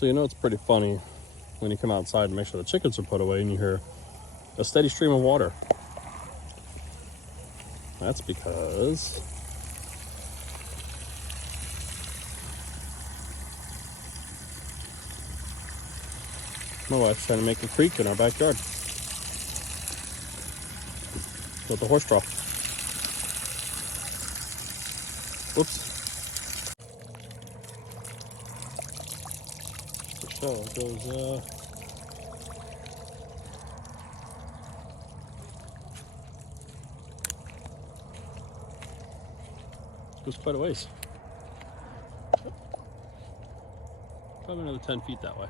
So you know it's pretty funny when you come outside and make sure the chickens are put away and you hear a steady stream of water. That's because my wife's trying to make a creek in our backyard with the horse trough. Whoops. So it goes quite a ways. Probably another 10 feet that way.